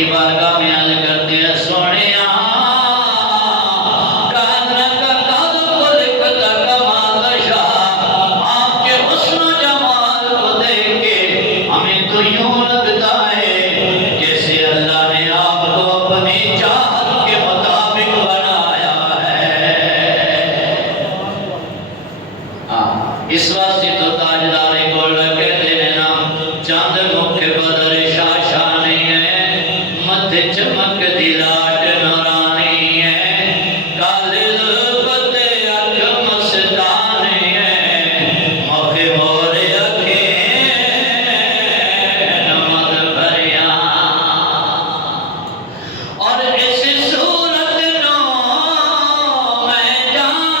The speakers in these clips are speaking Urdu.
کی بارگاہ میں عرض کرتے ہیں سونے اس واسطے تو تاجدار گول کہتے ہیں نا چاند مکھ بدر شاشانی ہے مدھ چمک دلاٹ نورانی ہے کالے لبت اکھ مستانی ہے مکھ مور اکھیں نمد بھریاں اور اس صورت نو میں جانا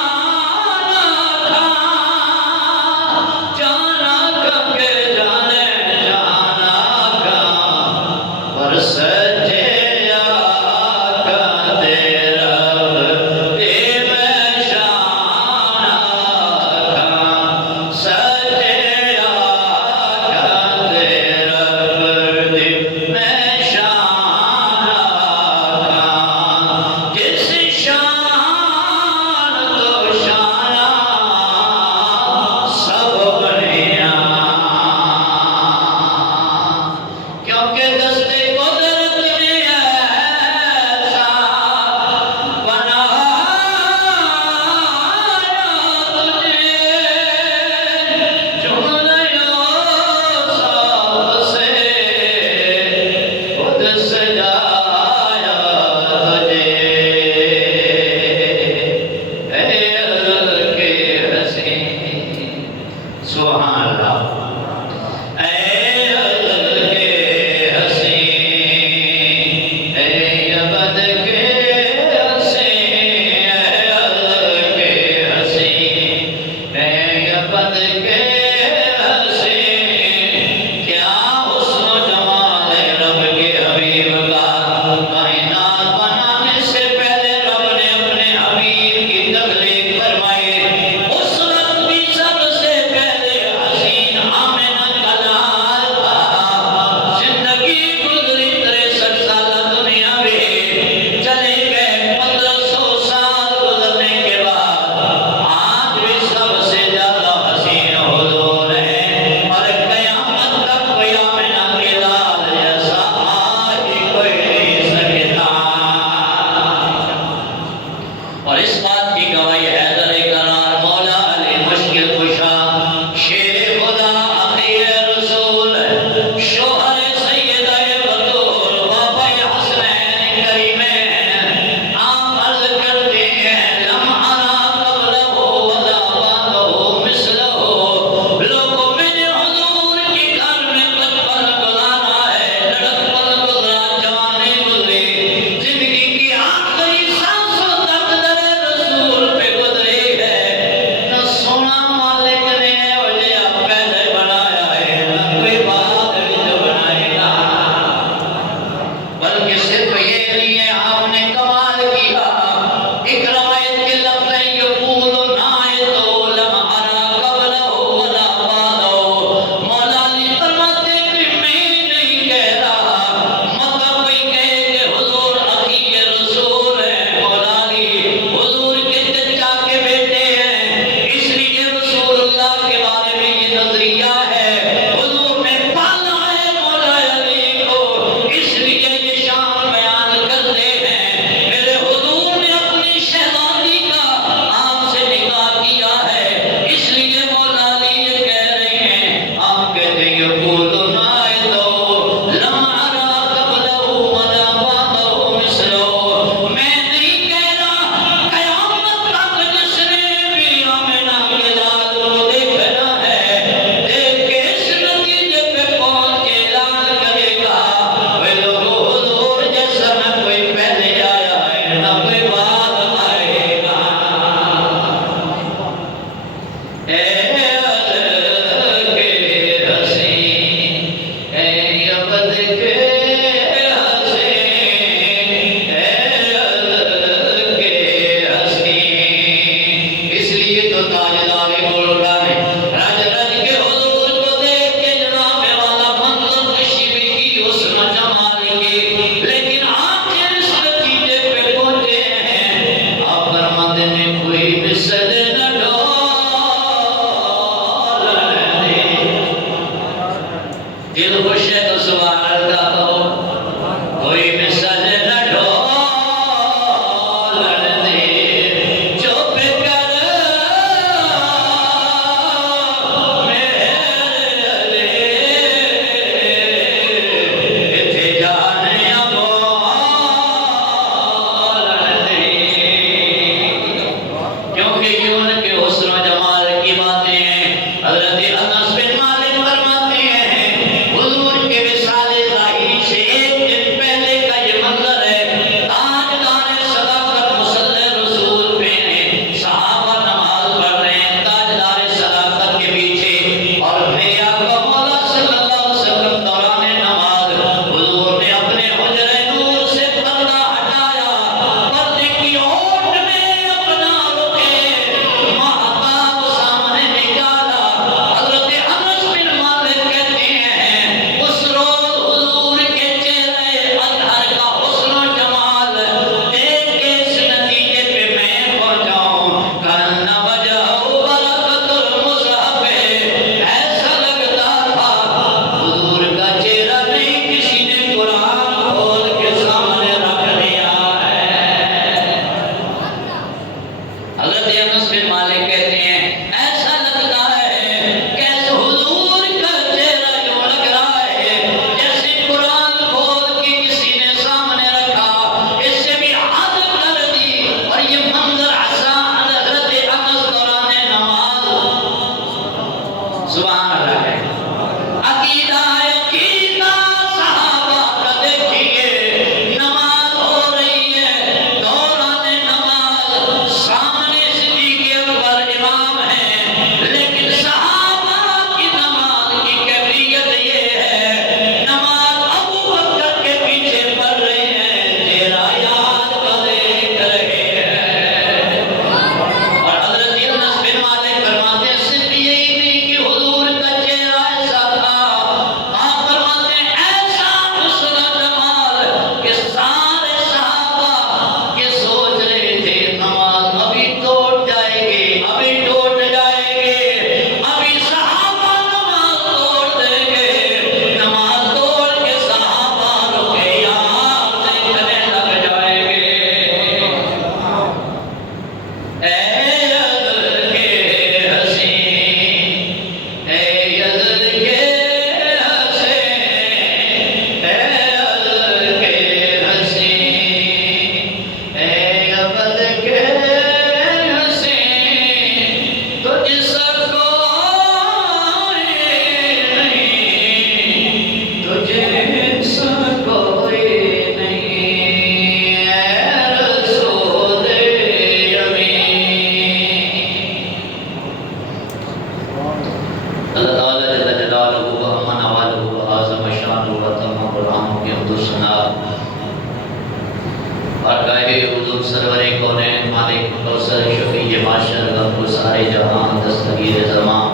بارگاہ حضور سرور کونین مالک کوثر شفیع معاشر غم سارے جہان دستگیر زمان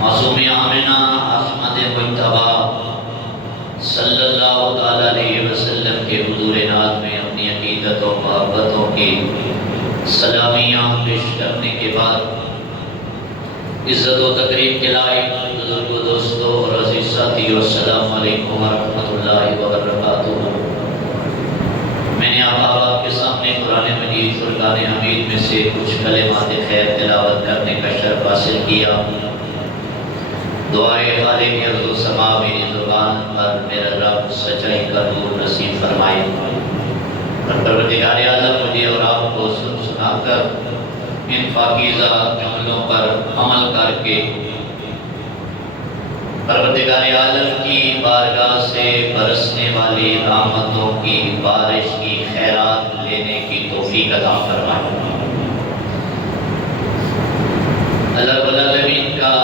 معصوم آمنہ احمد مجتبی صلی اللہ تعالیٰ علیہ وسلم کے حضور ناز میں اپنی عقیدتوں محبتوں کی سلامیاں پیش کرنے کے بعد عزت و تقریب کے لائق بزرگ و دوستوں اور عزیز ساتھیوں السلام علیکم ورحمۃ اللہ وبرکاتہ۔ میں نے آپ کے سامنے قرآن مجید فرقان حمید میں سے کچھ کلمات خیر تلاوت کرنے کا شرف حاصل کیا۔ دعائے خالق ارض و سما میری زبان پر میرا رب سچائی کا نور نصیب فرمائے اور پروردگار عالم مجھے اور آپ کو سنا کر ان پاکیزہ جملوں پر عمل کر کے پروردگار عالم کی بارگاہ سے برسنے والی رحمتوں کی بارش کی خیرات لینے کی توفیق عطا فرمائے۔ اللہ رب العالمین کا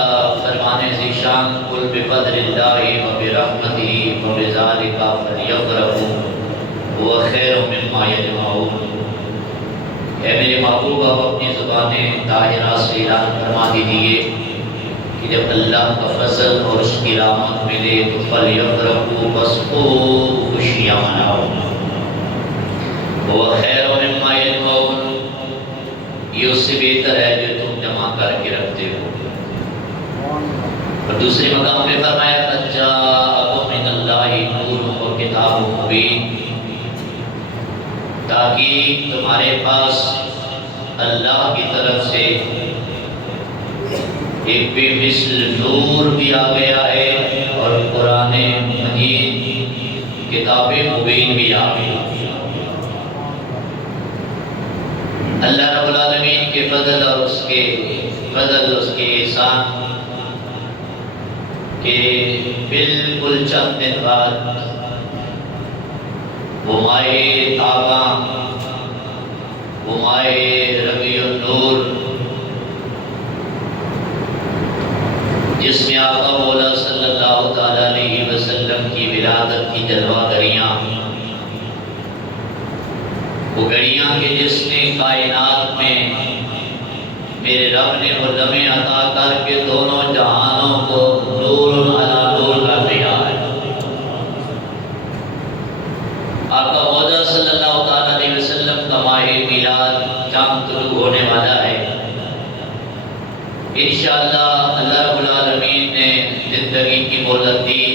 فرمان ذیشان قل بفضل اللہ وبرحمتہ وبذالک فلیفرحوا هو خیر مما یجمعون۔ اے میرے محبوب آپ اپنی زبانیں طاہرہ سے اعلان فرما دیجیے کہ جب اللہ کا فضل اور اس کی رحمت ملے تو فلیفرحوا بس خوب خوشیاں مناؤ۔ وہ خیر مما یجمعون، یہ اس سے بہتر ہے جو تم جمع کر کے رکھتے ہو۔ اور دوسرے مقام پہ فرمایا قد جاءکم من اللہ نور و کتاب مبین، تاکہ تمہارے پاس اللہ کی طرف سے ایک بے مثل نور بھی آ گیا ہے اور قرآن مجید کتاب مبین بھی آ گیا۔ اللہ رب العالمین کے فضل اور اس کے احسان کہ بالکل چند دن بعد وہ ماہ تاباں، وہ ماہ ربیع النور، جس میں آقا مولا صلی اللہ تعالیٰ علیہ وسلم کی ولادت کی جلوہ گریاں، وہ گھڑیاں کہ جس نے کائنات میں میرے رب نے وہ لمحے عطا کر کے دونوں جہانوں کو نور علی نور کر دیا ہے۔ آقا مولا صلی اللہ تعالیٰ علیہ وسلم کا ماہ میلاد چاند طلوع ہونے والا ہے۔ انشاءاللہ اللہ رب العالمین نے زندگی کی مہلت دی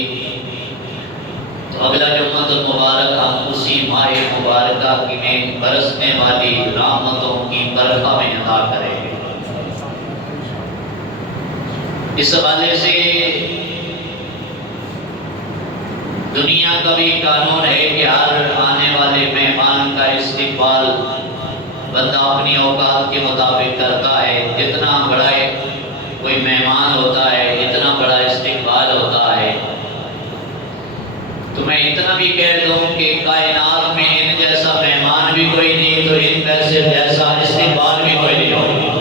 تو اگلا جمعۃ المبارک ہم اسی ماہ مبارکہ کی میں برسنے والی رحمتوں کی برکہ میں ادا کریں گے۔ اس حوالے سے دنیا کا بھی قانون ہے کہ ہر آنے والے مہمان کا استقبال بندہ اپنی اوقات کے مطابق کرتا ہے۔ جتنا بڑا کوئی مہمان ہوتا ہے اتنا بڑا استقبال ہوتا ہے۔ تو میں اتنا بھی کہہ دوں کہ کائنات میں ان جیسا مہمان بھی کوئی نہیں تو ان جیسا استقبال بھی کوئی نہیں ہوگا۔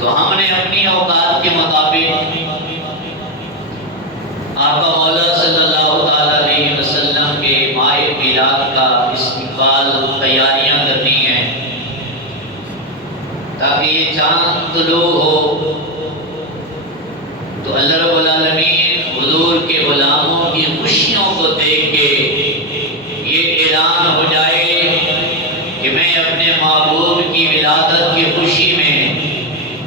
تو ہم نے اپنی اوقات کے مطابق آقا مولا صلی اللہ تعالیٰ علیہ وسلم کے ماہ میلاد کا استقبال تیاریاں کرنی ہیں تاکہ یہ چاند طلوع ہو تو اللہ رب العالمین حضور کے غلاموں کی خوشیوں کو دیکھ کے یہ اعلان ہو جائے کہ میں اپنے محبوب کی ولادت کی خوشی میں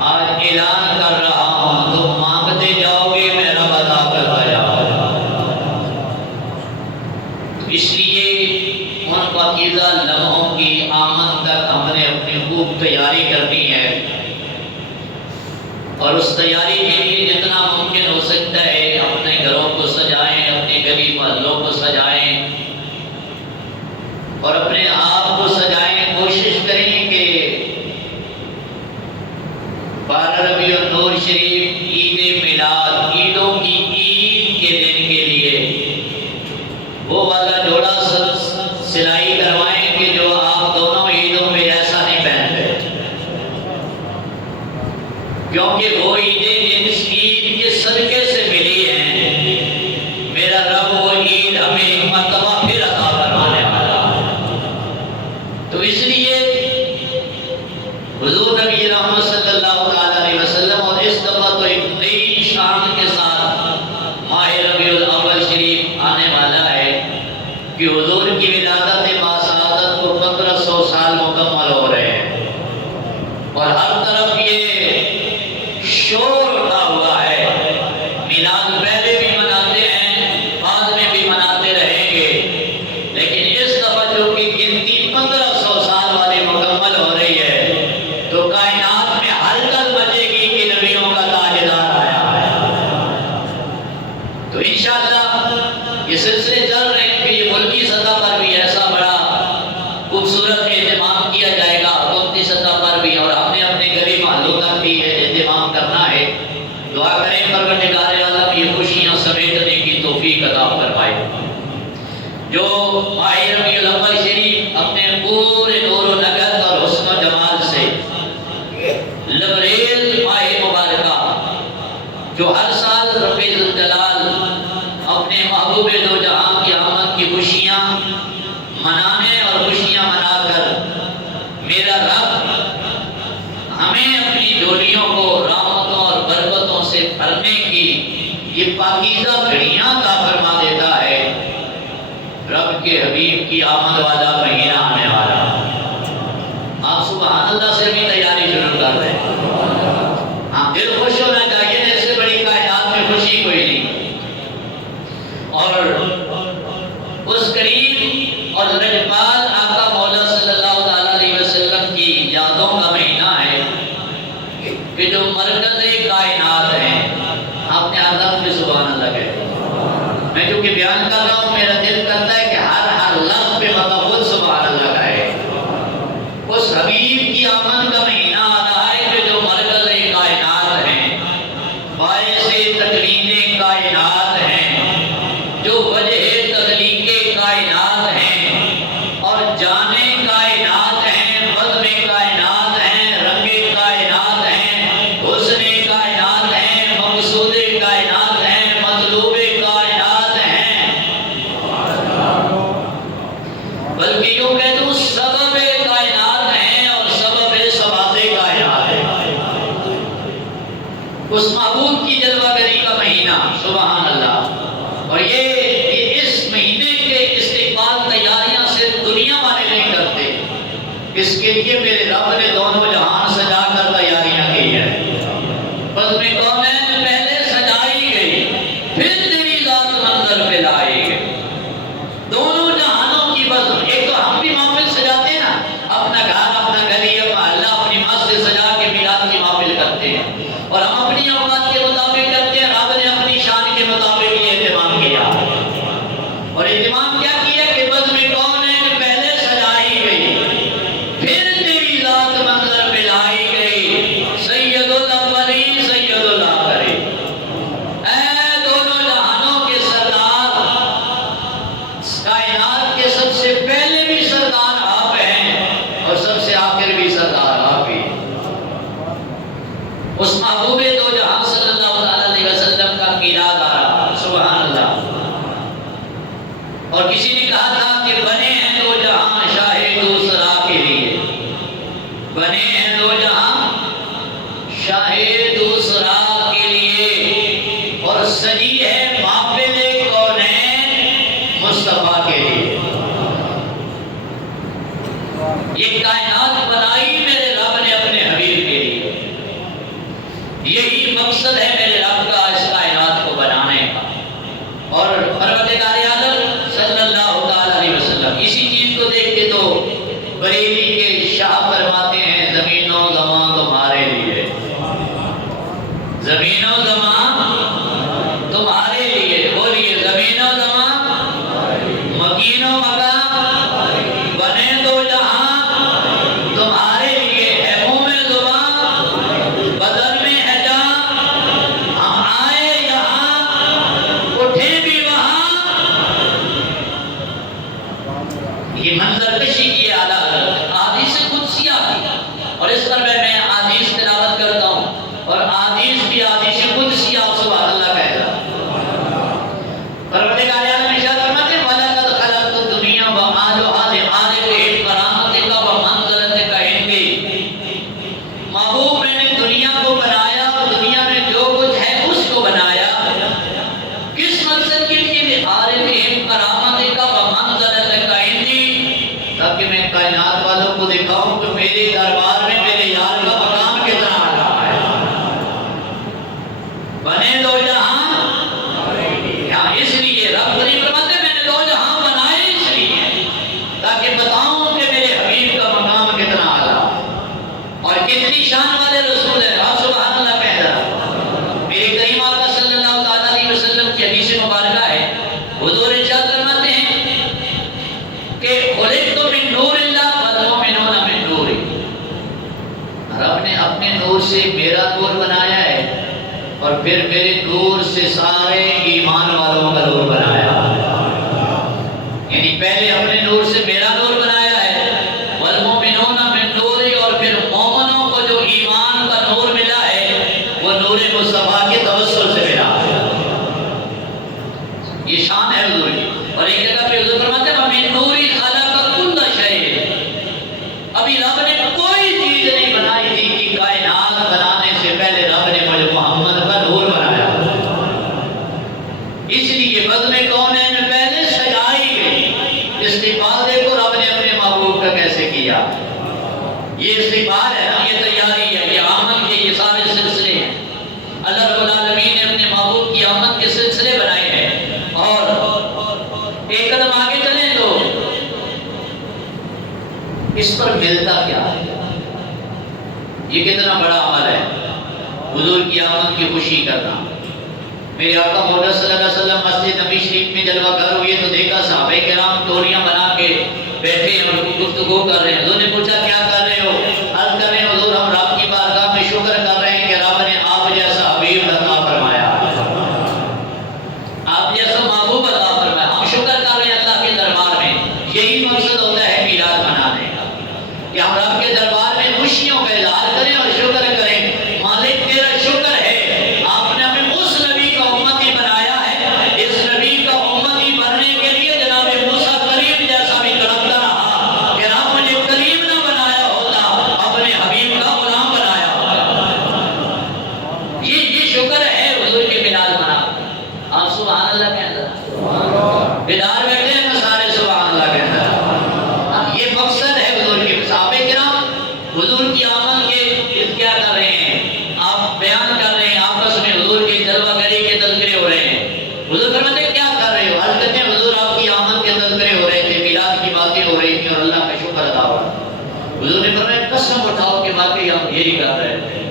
آج اعلان کر رہا ہوں، تم مانگتے جاؤ گے میں رب عطا کرتا جاؤں گا۔ اس لیے ان پاکیزہ لمحوں کی آمد تک ہم نے اپنی خوب تیاری کرنی ہے اور اس تیاری کے لیے جتنا ممکن ہو سکتا ہے اپنے گھروں کو سجائیں، اپنے گلی محلوں کو سجائیں اور اپنے آپ کو سجائیں۔ کوشش کریں کہ 12 ربیع النور شریف عید میلاد، عیدوں کی عید کے دن کے لیے وہ والا جوڑا سلائی کروائیں کہ جو آپ دونوں عیدوں میں ایسا نہیں پہنتے، کیونکہ وہ عیدیں جس عید کے صدقے سے ملی ہیں میرا رب وہ عید ہمیں ایک مرتبہ پھر تعالیٰ یہ سلسلے چل رہے ہیں کہ یہ ملکی سطح پر بھی ایسا بڑا خوبصورت اہتمام کیا جائے گا، حکومتی سطح پر بھی، اور ہم نے اپنے گلی محلوں تک بھی اہتمام کرنا ہے۔ دعا کریں پروردگار عالم یہ خوشیاں سمیٹنے کی توفیق عطا فرمائے۔ جو ماہ ربیع الاول شریف اپنے پورے نور و نگہت اور حسن و جمال سے لبریز ماہ مبارکہ، جو ہر سال رب الجلال اپنے محبوب دو جہاں کی آمد کی خوشیاں منانے اور خوشیاں منا کر میرا رب ہمیں اپنی ڈولیوں کو رحمتوں اور برکتوں سے بھرنے کی یہ پاکیزہ گھڑیاں عطا فرما دیتا ہے۔ رب کے حبیب کی آمد والا مہینہ آنے والا، آپ سبحان اللہ سے بھی تیاری شروع کر رہے ہیں۔ ہاں، دل خوش ہونا چاہیے، ایسے بڑی کائنات میں خوشی کوئی نہیں۔ اور اس کریم اور رجپال آقا مولا صلی اللہ تعالیٰ علیہ وسلم کی یادوں کا مہینہ ہے کہ جو مرکز کائنات ہیں۔ آپ نے آدم پہ سبحان اللہ کہتے ہیں، میں جو کہ بیان کر رہا ہوں میرا دل کرتا ہے کہ ہر لفظ پہ خود سبحان اللہ کا ہے۔ اس حبیب کی آمد کا مہینہ آ رہا ہے کہ جو مرکز کائنات ہیں، باعث تکوین کائنات ہیں، جو وجہ تخلیق کائنات ہیں، اور جانے کائنات ہیں، بدم کائنات ہیں، رنگ کائنات ہیں، حسن کائنات ہیں، مقصود کائنات ہیں، مطلوب کائنات ہیں، بلکہ یوں کہ تو سبب کائنات ہیں اور سبب ثبات کائنات ہیں۔ اس محبوب کی جلوہ گری کا مہینہ، سبحان اللہ۔ اور یہ اس مہینے کے استقبال تیاریاں صرف دنیا والے نہیں کرتے، اس کے لیے میرے رب نے دونوں جہان سجا کر تیاریاں کی ہیں۔ بس میں کونین پہلے سجائی گئی، پھر تیری ذات منظر پہ لائی گئی۔ دونوں جہانوں کی بزم، ایک تو ہم بھی محفل سجاتے ہیں نا، اپنا گھر، اپنا گلی، اپنا محلہ، اپنی مسجد سجا کے میلاد کی محفل کرتے ہیں، اور ہم اپنی اوقات کے مطابق کرتے ہیں۔ رب نے اپنی شان کے مطابق یہ اہتمام کیا، اور اہتمام کیا کیا کہ بزم کونین پہلے سجائی گئی، پھر تیری ذات منظر پہ لائی گئی، سید الاولین سید الآخرین۔ اے دونوں جہانوں کے سردار، کائنات کے سب سے پہلے بھی سردار آپ ہیں اور سب سے آخر بھی سردار آپ ہی۔ اس محبوب دو جہاں صلی اللہ علیہ وسلم کا میلاد آ رہا، سبحان اللہ۔ اور کسی نے کہا تھا کہ بنے ہیں دو جہاں شاہ دوسرا کے لیے، بنے ہیں دو جہاں شاہ دوسرا کے لیے، اور سجی ہے محفل کونین مصطفیٰ کے لیے۔ یہ کائنات بنائی میرے رب نے اپنے حبیب کے لیے، یہی مقصد ہے میرے رب کا اس کائنات کو بنانے کا۔ اور پروردگار عالم صلی اللہ تعالیٰ علیہ وسلم اسی چیز کو دیکھ کے تو بریلی کے شاہ فرماتے ہیں، زمین و زمان تمہارے لیے، زمین و زمان تمہارے لیے، بولیے زمین و زمان، مکین و مکان، بنے دو جہاں تمہارے لیے، ہے منہ میں زبان، بدن میں ہے جان، ہم آئے یہاں اٹھے بھی وہاں۔ یہ منظر کشی کی اعلیٰ حدیث قدسیہ کی، اور اس پر میں حدیث تلاوت کرتا ہوں، اور حدیث بھی حدیث قدسیہ سبحان اللہ کہہ رہا۔ پروردگار عالم ارشاد فرماتے ہیں وَلَقَدْ خَلَقْتُ الدُّنْيَا وَأَهْلُهَا لِعَارِفِهِمْ كَرَامَتِكَ وَمَنزِلَتِكَ عِندِي۔ محبوب میں نے دنیا کو بنایا، اور دنیا میں جو کچھ ہے اس کو بنایا، کس مقصد کے لیے؟ لِعَارِفِهِمْ كَرَامَتِكَ وَمَنزِلَتِكَ عِندِي، تاکہ میں کائنات والوں کو دکھاؤں کہ میرے دربار میں میرے یار کا مقام کتنا اعلیٰ ہے۔ بنے دو جہاں، اس لیے رب نے سے میرا نور بنایا ہے اور پھر میرے نور سے سارے ایمان والوں کا نور بنایا. یعنی پہلے اپنے نور سے میرا نور بنایا ہے والمؤمنون من نوری، اور پھر مومنوں کو جو ایمان کا نور ملا ہے وہ نور مصطفیٰ کے توسل سے ملا ہے. یہ شان ہے حضور کی. اور ایک جگہ پہ حضور فرماتے ہیں وَمِن نُورِ خَلَقَ كُلَّ شَيْءٍ. ابھی رب نے کوئی چیز نہیں بنائی تھی کہ کائنات بنانے سے پہلے رب نے مجھے محمد کا نور بنایا. اس لیے بزم کونین پہلے سجائی گئی. استقبال دیکھو رب نے اپنے محبوب کا کیسے کیا. یہ استقبال ہے نا، یہ تیاری ہے، یہ آمد کے یہ سارے سلسلے ہیں. اللہ رب العالمین نے اپنے محبوب کی آمد کے سلسلے بنائے ہیں. اور ایک قدم آگے چلیں تو اس پر ملتا کیا ہے؟ یہ کتنا بڑا عمل ہے حضور کی آمد کی خوشی کرنا. میرے آقا محمد صلی اللہ علیہ وسلم مسجد نبی شریف میں جلوہ گر ہوئے تو دیکھا صحابہ کرام توریاں بنا کے بیٹھے ہیں اور گفتگو کر رہے ہیں. حضور نے پوچھا کیا کر رہے ہو؟ عرض کر رہے ہیں حضور ہم رب کی بارگاہ میں شکر کر رہے ہیں کہ رب نے آپ جیسا حبیب عطا فرمایا، آپ جیسا محبوب عطا فرمایا. ہم شکر کر رہے ہیں اللہ کے دربار میں. یہی مقصد ہوتا ہے میلاد منانے کا کہ ہم رب کے دربار میں خوشیوں کا اظہار کریں اور شکر کریں. مالک تیرا شکر ہے، آپ نے ہمیں اس نبی کا امتی بنایا ہے. اس نبی کا امتی بننے کے لیے جناب موسیٰ کلیم جیسا بھی تڑپتا رہا کہ رب مجھے کلیم نہ بنایا ہوتا، اپنے حبیب کا غلام بنایا ہوتا. یہ شکر ہے حضور کے میلاد منا. آپ سبحان اللہ کہتے ہیں، بیدار بیٹھے ہیں تو سارے سبحان اللہ کہتے ہیں. یہ مقصد ہے حضور کے. صحابہ کرام حضور کی آمد کے کیا کر رہے ہیں؟ آپ بیان کر رہے ہیں آپس میں حضور کی جلوہ گری کے تذکرے ہو رہے ہیں. حضور فرماتے ہیں کیا کر رہے ہو؟ عرض کرتے ہیں حضور آپ کی آمد کے تذکرے ہو رہے تھے، میلاد کی باتیں ہو رہی تھیں اور اللہ کا شکر ادا ہو رہا. حضور نے فرمایا قسم اٹھاؤ کہ واقعی ہم یہی کر رہے تھے.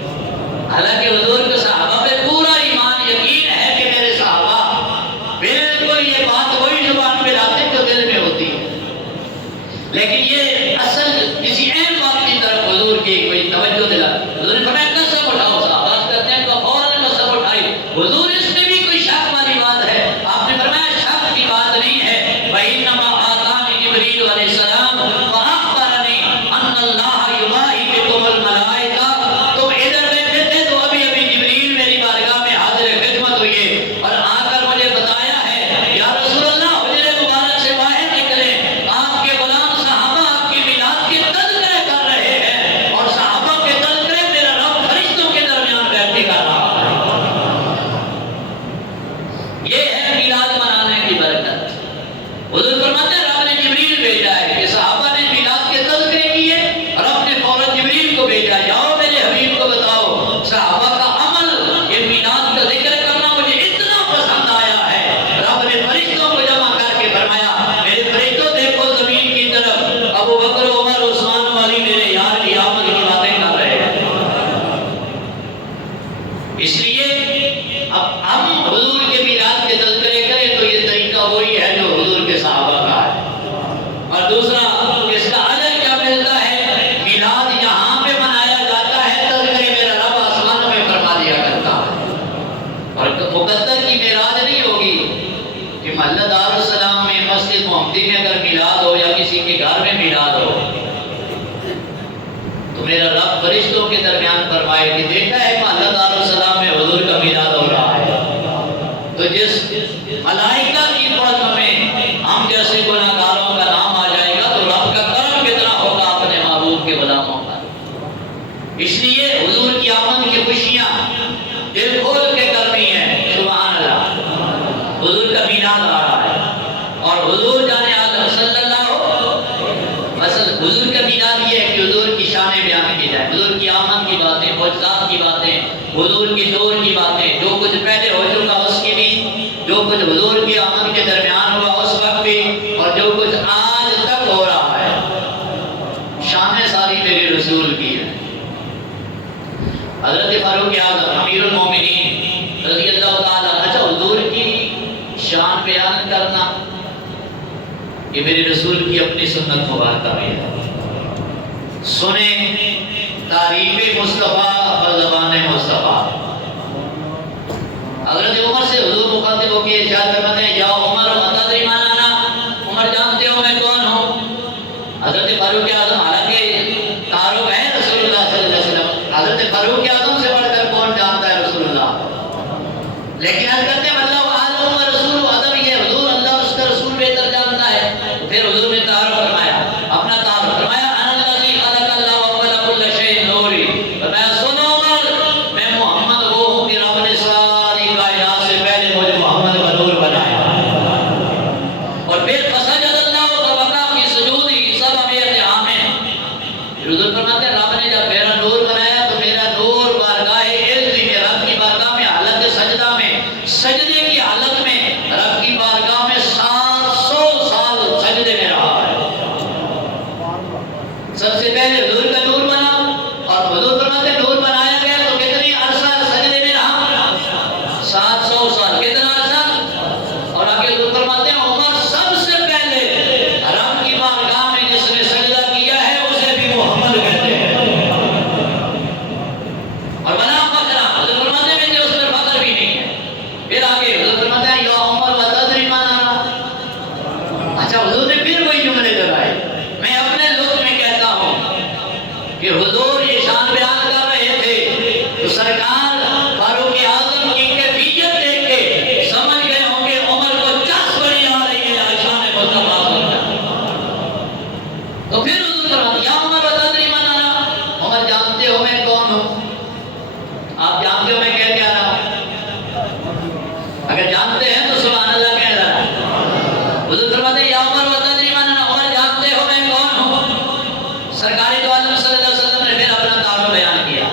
حالانکہ حضور کے صحابہ پہ پورا ایمان یقین ہے کہ میرے صحابہ بالکل یہ بات وہی زبان پہ لاتے جو دل میں ہوتی ہے، لیکن یہ اصل کسی اہم بات کی طرف حضور کی کوئی توجہ دلا. حضور نے فرمایا قسم اٹھاؤ. صحابہ کرتے ہیں تو فوراً قسم اٹھائی. حضور اس میں بھی کوئی شک والی بات ہے؟ آپ نے فرمایا شک کی بات نہیں ہے. وَإِنَّمَا آتَانِي جِبْرِیلُ علیہ السلام وَأَخْبَرَنِی أَنَّ اللَّهَ يُبَاہِی بِکُمُ الْمَلَائِکَۃَ. تم ادھر بیٹھے تھے تو ابھی جبریل میری بارگاہ میں حاضر خدمت ہوئی ہے اور آ کر مجھے بتایا ہے یا رسول اللہ حجرے مبارک سے باہر نکلے، آپ کے غلام صحابہ آپ کی میلاد کے تذکرے کر رہے ہیں اور صحابہ کے تذکرے میرا رب فرشتوں کے درمیان بیٹھ کے کر رہا ہے. یہ ہے میلاد منانے کی برکت. حضور فرماتے ہیں رب نے جبریل بھیجا ہے کہ صحابہ نے میلاد کے تذکرے کیے، رب نے فوراً جبریل کو بھیجا، جاؤ میرے حبیب کو بتاؤ صحابہ کا عمل یہ میلاد کا ذکر کرنا مجھے اتنا پسند آیا ہے. رب نے فرشتوں کو جمع کر کے فرمایا میرے فرشتوں دیکھو زمین کی طرف، ابو بکر عمر عثمان والی میرے یار کی آمد کی باتیں کر رہے ہیں. اس لیے اب ہم حضور کے میلاد کے تذکرے کریں تو یہ طریقہ وہی ہے جو حضور کے صحابہ کا ہے. اور دوسرا اس کا اجر کیا ملتا ہے؟ میلاد یہاں پہ منایا جاتا ہے، تذکرے میرا رب آسمان میں فرما دیا کرتا ہے. اور مقدر کی معراج نہیں ہوگی کہ محلہ دار السلام میں مسجد محمدی میں اگر میلاد ہو یا کسی کے گھر میں میلاد ہو تو میرا رب فرشتوں کے درمیان فرمائے کہ دیکھا ہے محلہ دار السلام میں حضور کا میلاد ہو رہا ہے. تو جس ملائکہ کی فضل میں ہم جیسے گناہگاروں کا نام آ جائے گا تو رب کا کرم کتنا ہوگا اپنے محبوب کے غلاموں پر. اس لیے حضور کی آمد کی خوشیاں دل کھول کے کرنی ہے. سبحان اللہ. حضور کا میلاد آ رہا ہے اور حضور جانے آدم صلی اللہ وسلم. حضور کا میلاد یہ ہے کہ حضور کی شان بیان کی جائے، حضور کی آمد کی باتیں، معجزات کی باتیں، حضور کی دور کی باتیں، جو کچھ پہلے ہو چکا اس کی بھی، جو کچھ حضور کی آمد کے درمیان ہوا اس وقت بھی، اور جو کچھ آج تک ہو رہا ہے. شان ساری میرے رسول کی ہے. حضرت فاروق اعظم امیر المومنین رضی اللہ تعالیٰ. اچھا حضور کی شان بیان کرنا یہ میرے رسول کی اپنی سنت مبارکہ میں ہے. سنیں تعریف مصطفیٰ بزبان مصطفیٰ۔ حضرت عمر سے حضور مخاطب ہو کے ارشاد فرماتے ہیں، یا عمر اتدری من انا، عمر جانتے ہو میں کون ہوں؟ حضرت فاروق اعظم حالانکہ تعارف ہے رسول اللہ صلی اللہ علیہ وسلم، حضرت فاروق اعظم سے بڑھ کر کون جانتا ہے رسول اللہ؟ لیکن عرض کرتے ہیں اللہ عالم و رسول ادب، یہ حضور اللہ اس کا رسول بہتر جانتا ہے۔ پھر حضور نے تعارف فرمایا، اپنا تعارف فرمایا، انا الذی خلق اللہ واول کل شیء نوری، فرمایا سنو عمر، میں محمد وہ ہوں کہ رب نے ساری کائنات سے پہلے مجھے محمد کا نور بنایا۔ اور پھر فسجد اللہ فبکا فی سجودہ سبعمائة عام، حضور فرماتے ہیں رب نے جب میرا نور بنایا تو میرا نور بارگاہ عز میں، رب کی بارگاہ میں حالت سجدہ میں، سجدے کی حالت میں رب کی بارگاہ میں 700 سال سجدے میں رہا ہے۔ سب سے پہلے حضور کا نور بنا، اور حضور فرماتے ہیں نور بنایا گیا تو کتنی عرصہ سجدے میں رہا؟ 700 سال۔ کتنا عرصہ؟ اور آگے حضور فرماتے ہیں عمر سب سے پہلے رب کی بارگاہ میں جس نے سجدہ کیا ہے اسے بھی محمد کہتے ہیں۔ اور بنا فخرا، حضور فرماتے ہیں مجھے اس پر فخر بھی نہیں ہے۔ پھر آگے حضور فرماتے ہیں یا عمر وتدری من انا، اچھا حضور نے پھر وہی جملے لگائے، میں اپنے لطف میں کہتا ہوں کہ حضور یہ شان بیان کر رہے تھے تو سرکار فاروق اعظم کی کیفیت دیکھ کے سمجھ گئے ہوں گے عمر کو چس بڑی آ رہی ہے شان مصطفیٰ پر۔ تو پھر حضور فرماتے یا عمر وتدری من انا، عمر جانتے ہو میں کون ہوں؟ آپ جانتے ہو میں کہہ کے آ رہا ہوں؟ اگر جانتے ہیں تو سبحان اللہ کہہ رہا ہے۔ حضور فرماتے ہیں یا عمر وتدری من انا، عمر جانتے ہو میں کون ہوں؟ سرکار دو عالم صلی اللہ علیہ وسلم نے پھر اپنا تعارف بیان کیا۔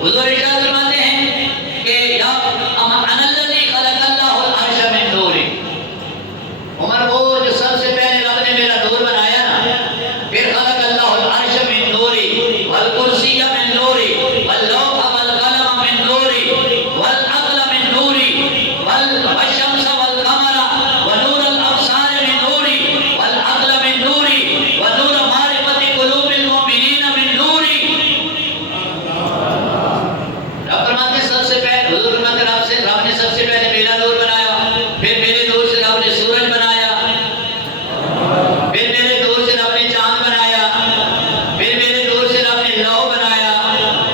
حضور ارشاد فرماتے ہیں کہ یا انا الذی خلق اللہ العرش من نور، عمر وہ جو سب سے پہلے رب نے میرا نور بنایا نا، پھر خلق اللہ العرش من نور والکرسی من نور واللوح والقلم من نور والعقل من نور والشمس والقمر ونور الابصار من نور والعقل من نور ونور معرفت قلوب المؤمنین من نور۔ رب فرماتے ہیں سب سے پہلے، حضور فرماتے ہیں رب نے سب سے پہلے میرا نور بنایا، پھر میرے نور سے رب نے سورج بنایا، پھر میرے نور سے رب نے چاند بنایا، پھر میرے نور سے رب نے لوح بنایا،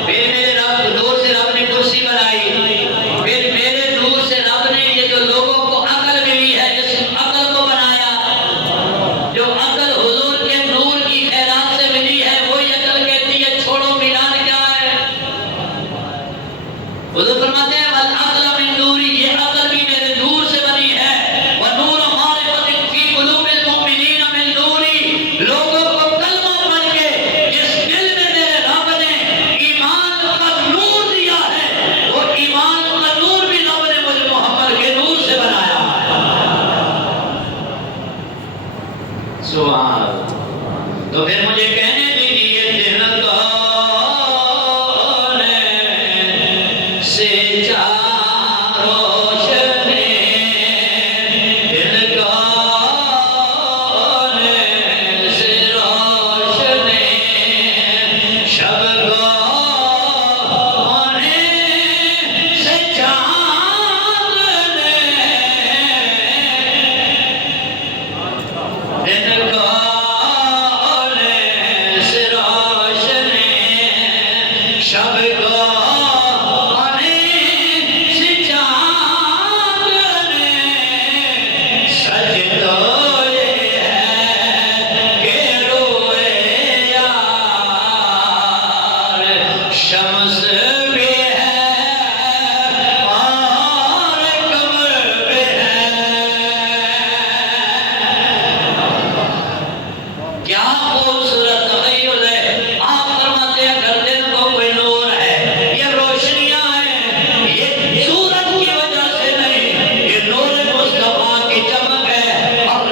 پھر میرے نور سے رب نے کرسی بنائی، پھر میرے نور سے رب نے یہ جو لوگوں کو عقل ملی ہے اس عقل کو بنایا۔ جو عقل حضور کے نور کی خیرات سے ملی ہے وہی عقل کہتی ہے چھوڑو میلان کیا ہے۔ حضور فرماتے ہیں والعقل من نوری، یہ عقل بھی میرے نور سے بنی ہے، ونور معرفت فی قلوب المؤمنین من نوری، لوگوں کو کلمہ پڑھ کے جس دل میں میرے رب نے ایمان کا نور دیا ہے وہ ایمان کا نور بھی رب نے مجھے محمد کے نور سے بنایا ہے۔ سبحان اللہ۔ تو پھر مجھے کہنے دیجیے دن سے چار روشنی، دل سے روشنی، شب سے چاند دن سے روشنی، شب شمس بھی ہے اور قمر بھی ہے، کیا خوبصورت تخیل ہے۔ آپ فرماتے ہیں اگر دن کو کوئی نور ہے، یہ روشنیاں ہیں، یہ سورج کی وجہ سے نہیں، یہ نور مصطفیٰ کی چمک ہے۔ اور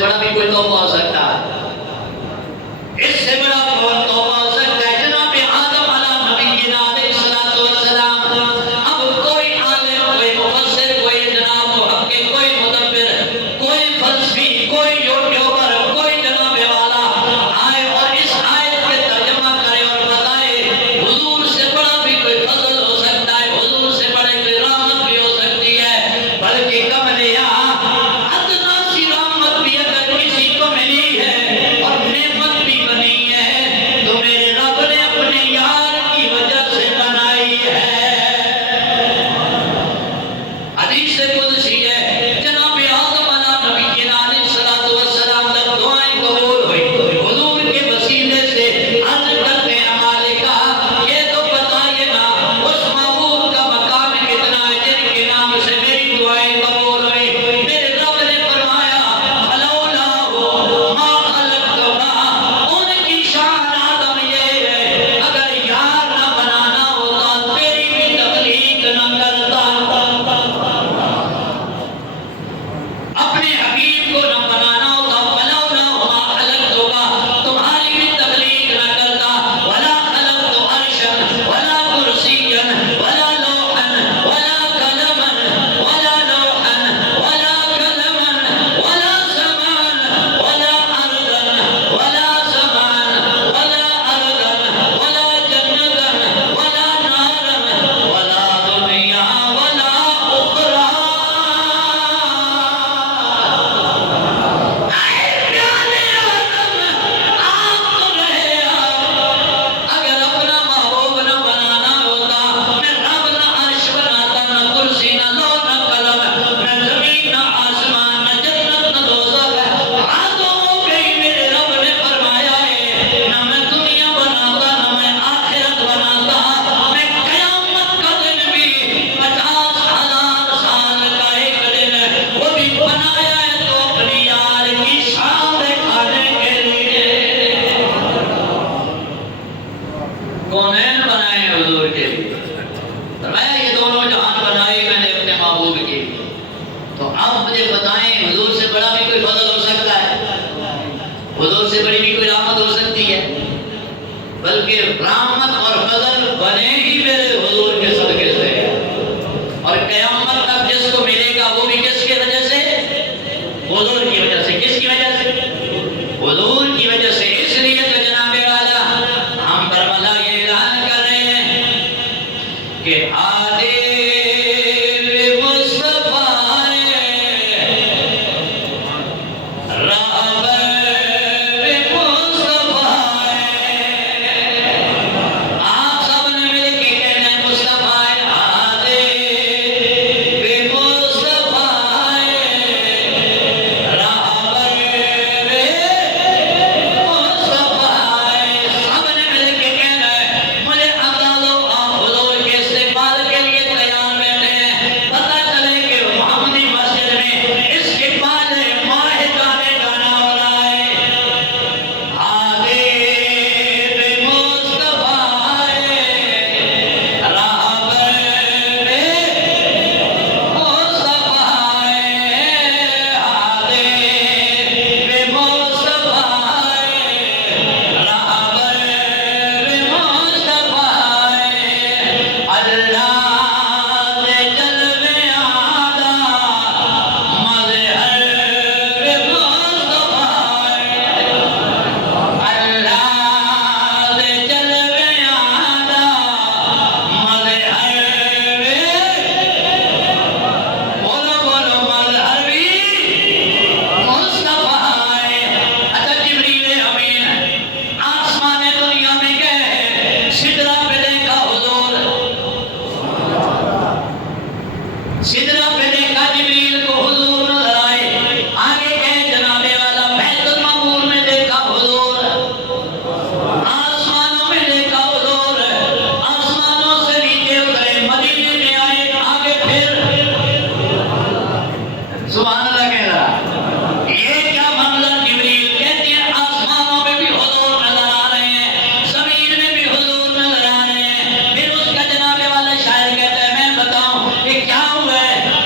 سے بڑا بھی کوئی توبہ ہو سکتا ہے؟ اس سے بڑا کون توبہ ہو سکتا ہے؟ جناب آدم علیہ نبینا علیہ السلام، اب کوئی عالم، کوئی مفسر، کوئی جناب محقق، کوئی مدبر، کوئی فلسفی، کوئی یوٹیوبر، کوئی جناب والا آئے اور اس آیت کے ترجمہ کرے اور بتائے حضور سے بڑا بھی کوئی فضل ہو سکتا ہے، حضور سے بڑی کوئی رحمت بھی ہو سکتی ہے، بلکہ کمل یہاں ادنا سی رحمت بھی اگر کسی کو ملی ہے اور نعمت بھی بنی ہے تو میرے رب نے اپنے یار کی وجہ سے بنائی ہے۔ حدیث قدسی ہے، جناب آدم علیہ نبینا علیہ السلام تک دعائیں قبول ہوئی، حضور کے وسیلے سے عرض کرتے ہیں مالکہ یہ تو بتائیے نا اس معبود کا مقام کتنا ہے جن کے نام سے میری دعائیں قبول ہوئی۔ میرے رب نے فرمایا فلولا ما خلقتما، ان کی شان آدم یہ ہے اگر یار نہ بنانا ہوتا تیری بھی تخلیق نہ کرتا، اپنے حبیب کو نہ بنانا ہوتا، فلولا ما خلقتما، تمہاری بھی تخلیق نہ کرتا، ولا خلقت عرشا ولا کرسیا ولا لوحا ولا قلما ولا لوحا ولا قلما ولا سماء ولا ارضا ولا سماء ولا ارضا ولا جنة ولا نارا ولا دنیا ولا اخرى۔ اگر اپنا محبوب نہ بنانا ہوتا میں رب نہ عرش بناتا، نہ کرسی، نہ لوح، نہ قلم، نہ زمین، نہ آسمان، نہ جنت، نہ دوزخ، حد ہو گئی۔ میرے رب نے فرمایا ہے نہ میں دنیا بناتا نہ میں آخرت بناتا، میں قیامت کا دن بھی 50,000 سال کا ایک دن ہے وہ بھی بنایا ہے تو اپنی یار کی شان دکھانے کے لیے۔ کونین بنائے ہیں حضور کے لیے، فرمایا یہ دونوں جہان بنائے میں نے اپنے محبوب کے لیے۔ تو آپ مجھے بتائیں حضور سے بڑا بھی کوئی فضل ہو سکتا ہے؟ حضور سے بڑی بھی کوئی رحمت ہو سکتی ہے؟ بلکہ رحمت اور فضل بنے ہی میرے حضور کے صدقے سے ہے، اور قیامت تک جس کو ملے گا وہ بھی کس کی وجہ سے؟ حضور کی وجہ سے۔ کس کی وجہ سے؟ حضور کی وجہ سے۔ اس لیے تو جناب والا ہم برملا یہ اعلان کر رہے ہیں کہ آدے مصطفیٰ رہبر مصطفیٰ، آپ سب نے مل کے کہنا ہے مصطفیٰ آدے مصطفیٰ رہبر مصطفیٰ، سب نے مل کے کہنا ہے۔ مجھے عطا دو، آپ حضور کے استقبال کے لیے تیار بیٹھے ہیں، پتہ چلے کہ محمدی مسجد میں استقبال ماہ گانے گانا ہو رہا ہے۔ آدے مصطفیٰ رہبر مصطفیٰ، آدے مصطفیٰ رہبر مصطفیٰ، اللہ دے جلوے آدھا مظہر مصطفیٰ، اللہ دے جلوے آدھا مظہر، بولو بولو مظہر مصطفیٰ۔ اچھا جبریل امین آسمان دنیا میں گئے، سدرہ پہ دیکھا حضور، سدرہ پہ دیکھا جبریل کو حضور نظر آئے، آگے گئے جناب والا بیت المعمور میں دیکھا حضور، آسمانوں میں دیکھا حضور، آسمانوں سے نیچے اترے مدینے میں آئے، آگے پھر سبحان اللہ کہہ رہا، یہ کیا منظر؟ جبریل کہتے ہیں آسمانوں میں بھی حضور نظر آ رہے ہیں، زمین میں بھی حضور نظر آ رہے ہیں۔ پھر اس کا جناب والا شاعر کہتا ہے میں بتاؤں یہ کیا ہوا ہے؟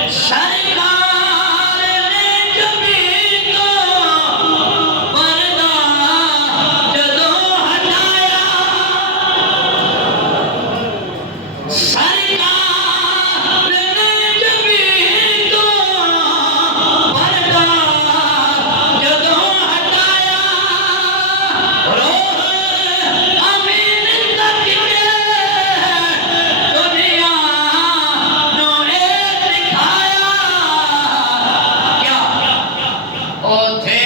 سرکار نے جبیں تو پردہ جدوں ہٹایا روح امین تک کے دنیا نو اے دکھایا کیا اوتھے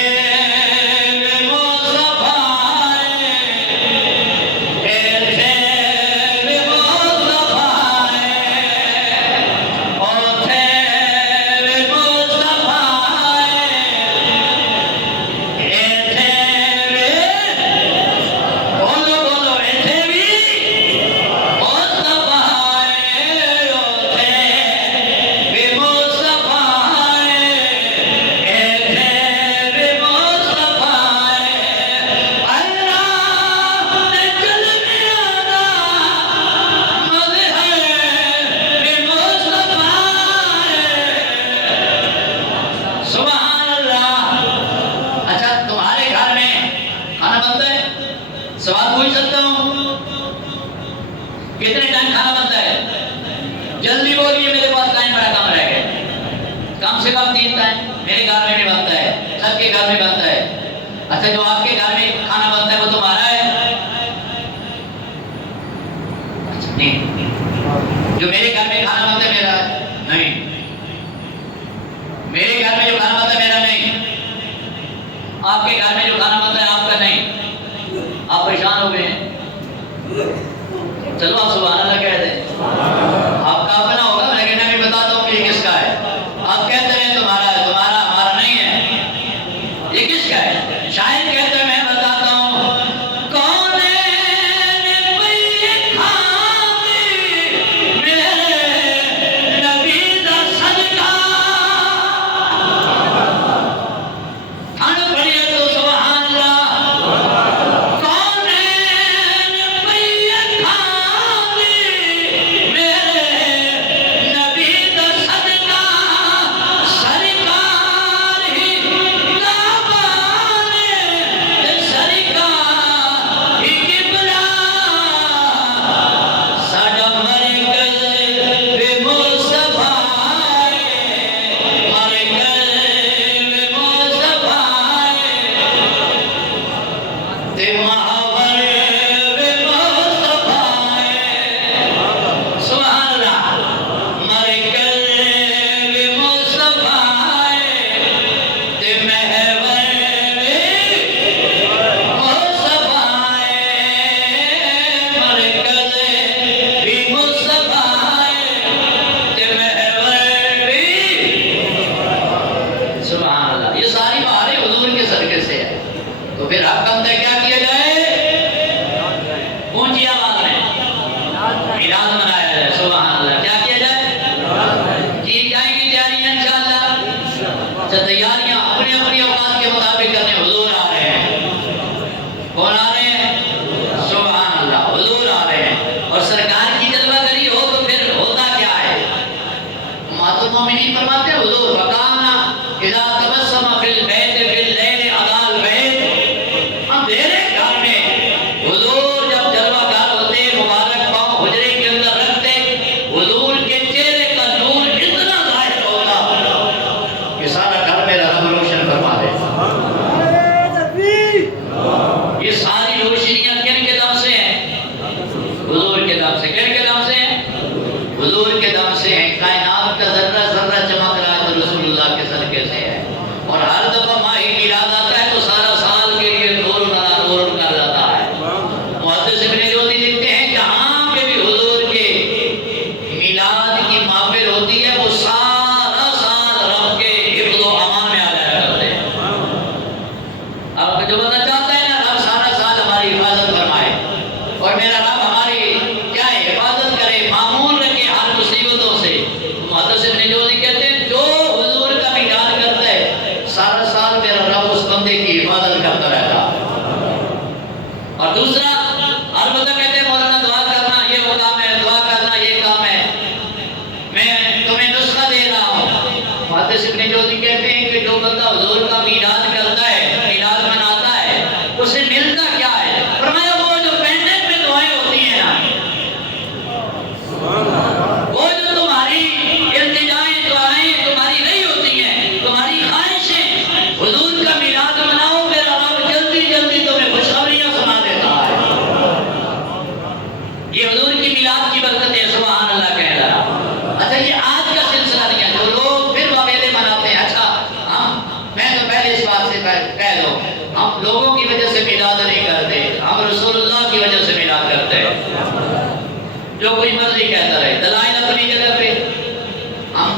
سوال پوچھ سکتا ہوں کتنے ٹائم کھانا بنتا ہے؟ جلدی بولیے، میرے پاس ٹائم بڑا کم رہ گیا. کم سے کم 3 ٹائم میرے گھر میں بھی بنتا ہے، سب کے گھر میں بنتا ہے. اچھا جو آپ کے گھر میں کھانا بنتا ہے وہ تمہارا ہے؟ نہیں. جو میرے گھر میں کھانا بنتا ہے میرا ہے؟ نہیں. میرے گھر میں جو کھانا بنتا ہے میرا نہیں. آپ کے گھر میں جو کھانا بنتا ہے آپ کا نہیں. آپ پریشان ہو گئے ہیں؟ چلو آپ سبحان اللہ کہہ دیں. آپ کا اپنا ہوگا لیکن میں بھی بتاتا ہوں کہ یہ کس کا ہے. آپ کہتے ہیں تمہارا ہے، تمہارا ہمارا نہیں ہے. یہ کس کا ہے؟ شاید کہتے ہیں میں بتاتا ہوں کون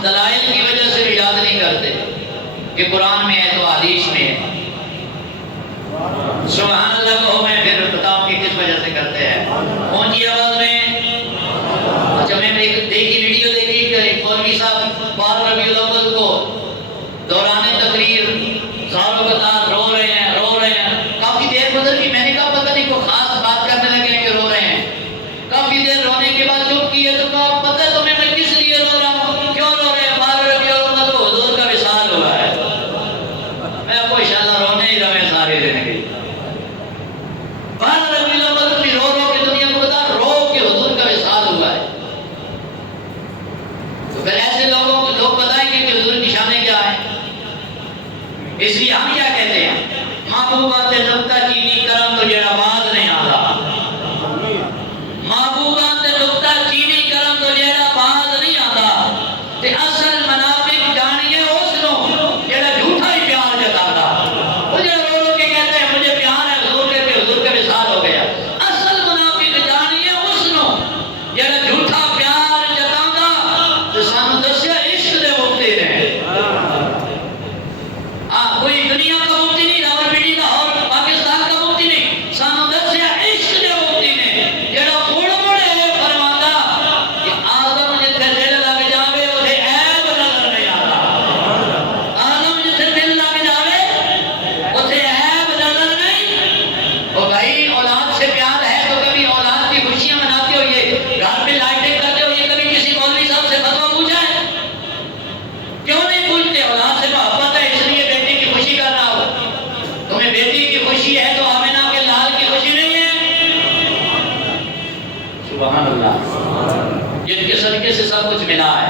ہم دلائل کی وجہ سے بھی یاد نہیں کرتے کہ قرآن میں ہے تو حدیث میں ہے. سبحان اللہ کہو، میں پھر بتاؤں کہ کس وجہ سے کرتے ہیں. اونچی آواز میں. اچھا، میں نے ایک ویڈیو دیکھی کہ ایک مولوی صاحب 12 ربیع الاول کو دوران تقریر زاروں قطار رو رہے ہیں. کافی دیر گزر گئی، میں نے کہا پتہ نہیں کوئی خاص بات کرنے لگے ہیں کہ رو رہے ہیں. کافی دیر رونے کے بعد چپ کیے تو کہا پتہ ہے تمہیں میں کس لیے رو رہا ہوں، کیوں رو رہے ہیں؟ 12 ربیع الاول کو حضور کا وصال ہوا ہے. میں آپ کو انشاءاللہ رونے ہی روے ساری زندگی. 12 ربیع الاول کی رو کے دنیا کو بتا رو کہ حضور کا وصال ہوا ہے. تو پھر ایسے لوگوں کو لوگ بتائیں گے کہ حضور کی شانیں کیا ہیں. اس لیے ہم کیا کہتے ہیں؟ محبوبہ تے لگتا چینی کرم تو جڑا بعد نہیں آتا. محبوبہ تے لگتا چینی کرم تو جڑا بعد نہیں آتا. تے اصل منافق جانیے اس نو جڑا جھوٹا ہی پیار جتاتا. وہ جڑا رو رو کے کہتے ہیں مجھے پیار ہے حضور کے، حضور کا وصال ہو گیا. اصل منافق جانیے اس نو جڑا جھوٹا پیار جتاتا. تے سانو دسیا عشق دے مفتی نے. کوئی دنیا کا مفتی نہیں، راولپنڈی کا اور پاکستان کا مفتی نہیں. سانو دسیا عشق دے مفتی نے جڑا مڑ مڑے فرماتا کہ آدم جتھے دل لگ جاوے اوتھے عیب نظر نہیں آتا. آدم جتھے دل لگ جاوے اوتھے عیب نظر نہیں. او بھائی، اولاد سے پیار ہے تو کبھی اولاد کی خوشیاں مناتے ہوئے گھر پہ لائٹیں کرتے ہوئے کبھی کسی مولوی صاحب سے فتویٰ پوچھا ہے؟ کیوں نہیں پوچھتے؟ اولاد سے محبت ہے اس لیے بیٹی کی خوشی کرنا ہو. تمہیں بیٹی کی خوشی ہے تو آمنہ کے لال کی خوشی نہیں ہے. سبحان اللہ، جن کے صدقے سے سب کچھ ملا ہے.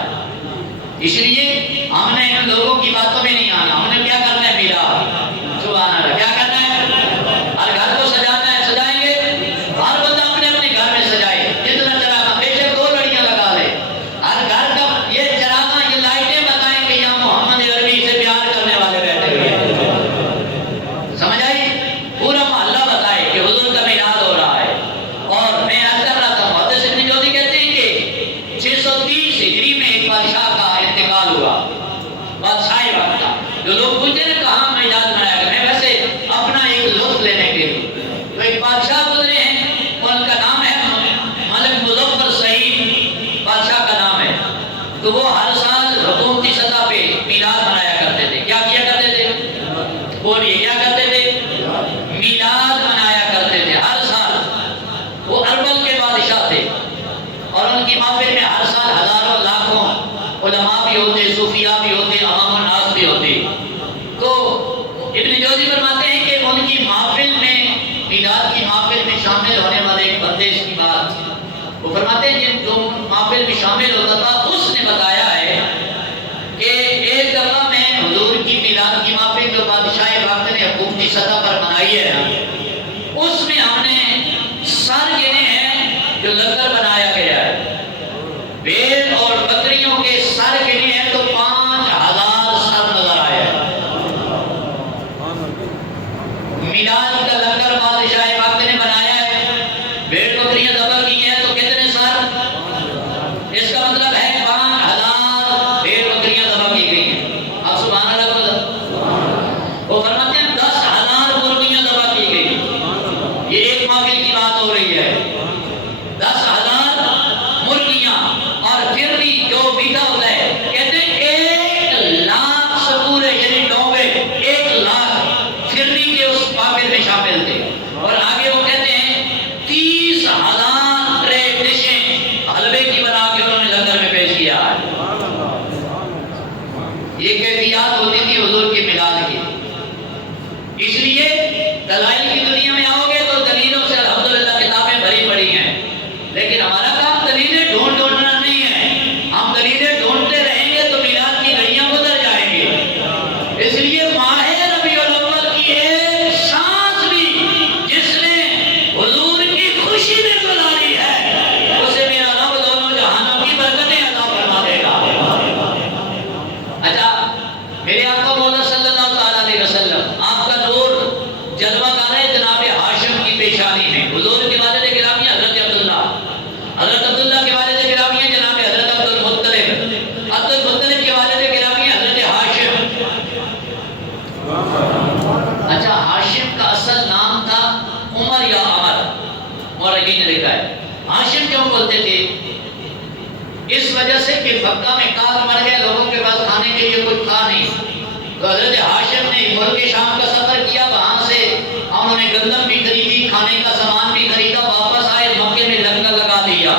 اس لیے ہم نے ان لوگوں کی باتوں میں نہیں آنا. ہم نے کیا کرنا ہے؟ میلاد. سبحان اللہ، کیا کرنا ہے؟ ہر گھر کو سجانا ہے، سجائیں گے. ہر بندہ اپنے اپنے گھر میں سجائے. جتنا چراغا، بے شک 2 لڑیاں لگا لے. ہر گھر کا یہ چراغا، یہ لائٹیں بتائیں کہ یہاں محمد عربی سے پیار کرنے والے بیٹھے ہوئے ہیں. سمجھ آئی؟ پورا محلہ بتائے کہ حضور کا میلاد ہو رہا ہے. اور میں عرض کر رہا تھا، محدث ابن جوزی کہتے ہیں کہ 630 ہجری میں ایک بادشاہ کا انتقال ہوا. بادشاہی وقت تھا. جو لوگ پوچھتے ہیں کہاں میلاد منایا گیا، میں ویسے اپنا ایک لطف لینے کے لیے. تو ایک بادشاہ گزرے ہیں، ان کا نام ہے ملک مظفر سعید، بادشاہ کا نام ہے. تو وہ ہر سال حکومتی سطح پہ میلاد منایا کرتے تھے. کیا کیا کرتے تھے؟ بولیے، کیا کرتے تھے؟ میلاد منایا کرتے تھے ہر سال. وہ اربل کے بادشاہ تھے اور ان کی محفل میں ہر سال ہزاروں لاکھوں علماء بھی ہوتے، صوفیاء بھی ہوتے، عوام الناس بھی ہوتے. تو ابن جوزی فرماتے ہیں کہ ان کی محفل میں، میلاد کی محفل میں شامل ہونے والے ایک بندے کی بات وہ فرماتے ہیں جن جو محفل میں شامل ہوتا تھا اس نے بتایا ہے کہ ایک دفعہ میں حضور کی میلاد کی محفل جو بادشاہ وقت نے حکومتی سطح پر منائی ہے نا، اس میں ہم نے سر گنے ہیں جو لنگر بنایا گیا ہے. بھیڑ اور بکریوں کے سر گنے ہیں تو 5000 سر نظر آئے ہیں. میلاد کا لنگر بادشاہ وقت نے بنایا ہے، بھیڑ بکریاں ذبح کی ہیں تو کتنے سر؟ اس کا مطلب ہے 5000 بھیڑ بکریاں ذبح کی گئی ہیں. اب سبحان اللہ کو وہ فرماتے ہیں 10,000 مرغیاں ذبح کی گئی. یہ ایک محفل کی بات ہو رہی ہے. 10,000 مرغیاں. اور پھر بھی جو بیٹا ہوتا ہے کہتے ہیں 1,00,000 سپورے یعنی ڈوبے 1,00,000 پھرنی کے اس محفل میں شامل تھے. اور آگے وہ کہتے ہیں 30,000 ٹرے ڈشیں حلوے کی بنا کے انہوں نے لنگر میں پیش کیا ہے. یہ کیفیات ہوتی تھی حضور کے میلاد کی. اس لیے دلائل کی دنیا میں آؤ گے تو دلیلوں سے الحمدللہ کتابیں بھری پڑی ہیں، لیکن ہمارا کام دلیلیں ڈھونڈنا نہیں ہے. ہم دلیلیں ڈھونڈتے رہیں گے تو میلاد کی گھڑیاں گزر جائیں گے. اس لیے ماہ ربیع الاول کی ایک سانس بھی جس نے حضور کی خوشی میں گزاری ہے اسے میرا رب دونوں جہانوں کی برکتیں عطا فرما دے گا. اچھا، میرے سے کہ مکہ میں کال مر گئے، لوگوں کے پاس کھانے کے لیے کچھ تھا نہیں، تو حضرت ہاشم نے ملک شام کا سفر کیا، وہاں سے انہوں نے گندم بھی خریدی، کھانے کا سامان بھی خریدا، واپس آئے، مکے میں لنگر لگا دیا،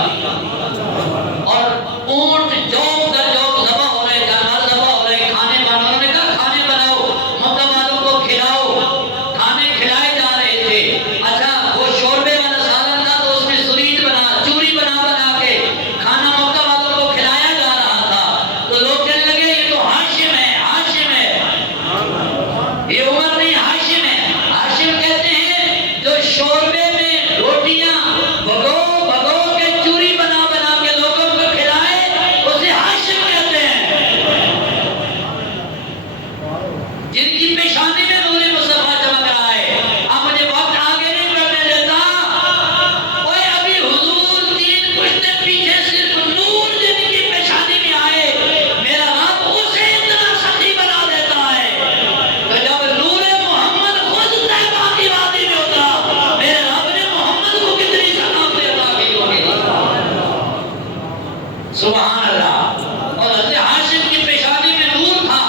اور اونٹ جوک در جوک ذبح ہو رہے، جانور ذبح ہو رہے، کھانے بناؤ، انہوں نے کہا کھانے بناؤ، مکہ والوں کو کھلاؤ، کھانے کھلائے جا رہے تھے۔ اچھا وہ شوربے والا سالن تھا تو اس میں سرید بنا، چوری بنا بنا کے کھانا مکہ والوں کو کھلایا جا رہا تھا، تو لوگ کہنے لگے یہ تو ہاشم ہے، ہاشم ہے، یہ عمر نہیں ہاشم ہے۔ ہاشم کہتے ہیں جو شوربے میں روٹیاں بھگو بھگو کے چوری بنا بنا کے لوگوں کو کھلائے، اسے ہاشم کہتے ہیں۔ جن کی پیشانی میں نور مصطفیٰ چمک رہا ہے۔ اب مجھے وقت آگے نہیں بڑھنے دیتا، اوے ابھی حضور تین پشتے پیچھے صرف نور جن کی پیشانی میں آئے، میرا رب اسے اتنا سخی بنا دیتا ہے کہ جب نور محمد خود طیبہ کی وادی میں اترا، میرے رب نے محمد کو کتنی شناخت عطا کی ہوگی۔ سبحان اللہ۔ اور حضرت ہاشم کی پیشانی میں نور تھا،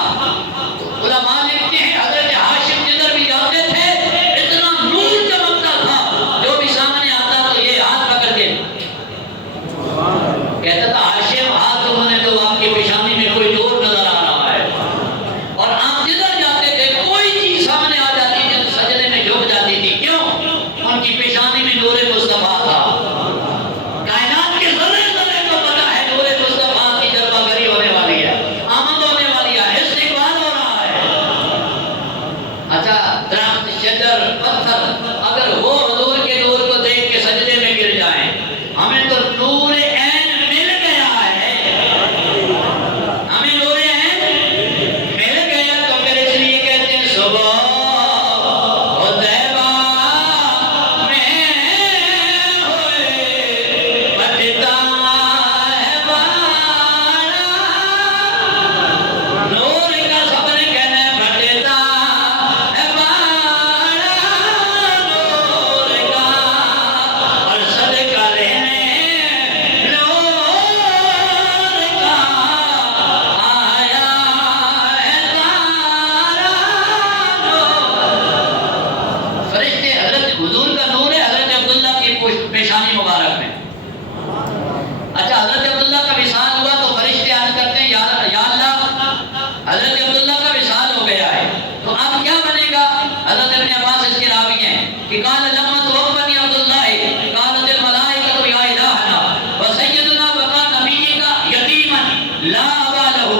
علماء لکھتے ہیں حضرت ہاشم جدھر بھی جاتے تھے اتنا نور چمکتا تھا، جو بھی سامنے آتا تو یہ ہاتھ پکڑ کے کہتا تھا ہاشم ہاتھ ہونے تو آپ کی پیشانی میں کوئی نور نظر آ رہا ہے، اور آپ جدھر جاتے تھے کوئی چیز سامنے آ جاتی تھی تو سجدے میں جھک جاتی تھی، کیوں؟ ان کی پیشانی میں نور مصطفیٰ تھا۔ کائنات کے ذرے ذرے کو پتہ ہے نور مصطفیٰ کی جلوہ گری ہونے والی ہے، آمد ہونے والی ہے، استقبال ہو رہا ہے۔ اچھا درخت، شجر، پتھر اگر وہ حضور کے نور کو دیکھ کے سجدے میں گر جائیں، ہمیں تو نور عین مل گیا ہے، ہمیں نور عین مل گیا، تو پھر اس لیے کہتے ہیں صبح و طیبہ میں ہوئے بٹتا ہے باڑا، نور کا سب نے کہنا ہے بٹتا ہے باڑا، نور کا، اور صدقہ لینے نور کا آیا ہے تارا، فرشتے حضرت حضور کا نور ہے حضرت عبداللہ کی پیشانی مبارک میں۔ اچھا حضرت عبداللہ کا وصال ہوا تو فرشتے عرض کرتے ہیں یا اللہ حضرت عبداللہ کا وصال ہو گیا ہے، تو اب کیا بنے گا؟ حضرت ابن عباس اس کے راوی ہیں کہ قال لما توفني عبد الله قالت الملائكة يا إلهنا وسيدنا بقى نبيك يتيما لا أبا له،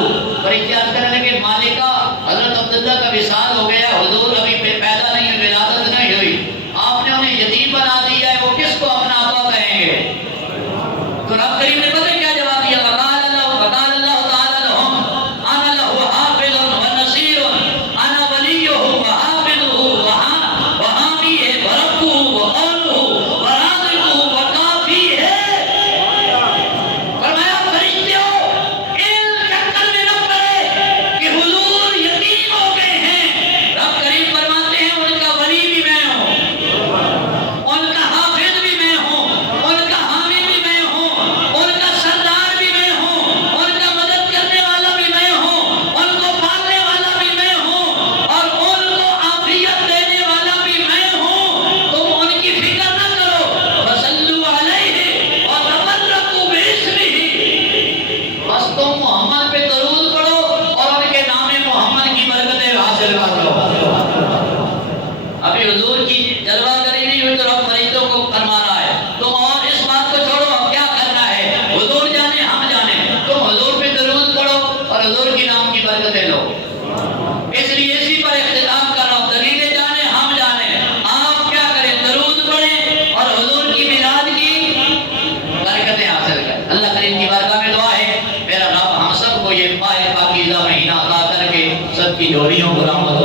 فرشتے عرض کرنے لگے مالکا حضرت عبداللہ کا وصال ہو گیا، حضور ابھی پیدا نہیں ہوئی، ولادت نہیں ہوئی، آپ نے انہیں یتیم بنا دیا ہے، وہ کس کو اپنا آقا کہیں گے؟ تو رب کریم نے پتہ کیا جواب دیا؟ وقال اللہ تعالی لهم انا له حافظ ونصير انا وليه وحافظه وحاميه وربه وقوله ورازقه وكافيه۔ فرمایا فرشتوں ان چکر میں نہ پڑے کہ حضور یتیم ہو گئے ہیں، رب کریم فرماتے ہیں ان کا ولی بھی میں ہوں، ان کا حافظ بھی میں ہوں، ان کا حامی بھی میں ہوں، ان کا سردار بھی میں ہوں، ان کا مدد کرنے والا بھی میں ہوں، ان کو پالنے والا بھی میں ہوں، اور ان کو عافیت دینے والا بھی میں ہوں، تم ان کی فکر نہ کرو، وصلوا علیہ اور تبرکوا باسمہ، بس تم محمد پہ درود پڑھو اور ان کے نام محمد کی برکتیں حاصل کر لو۔ ابھی حضور کی جلوہ گری نہیں ہوئی تو رب فرشتوں کو فرما رہا ہے تم اور اس بات کو چھوڑو اب کیا کرنا ہے، حضور جانے ہم جانے، تم حضور پہ درود پڑھو اور حضور کی نام کی برکتیں لو۔ اس لیے اسی پر اختتام کر رہا ہوں، دلیلیں جانے ہم جانے، آپ کیا کریں، درود پڑھیں اور حضور کی میلاد کی برکتیں حاصل کریں۔ اللہ کریم کی بارگاہ میں دعا ہے میرا رب ہم سب کو یہ پاک پاکیزہ مہینہ عطا کر کے سب کی جوڑیوں کو رحمت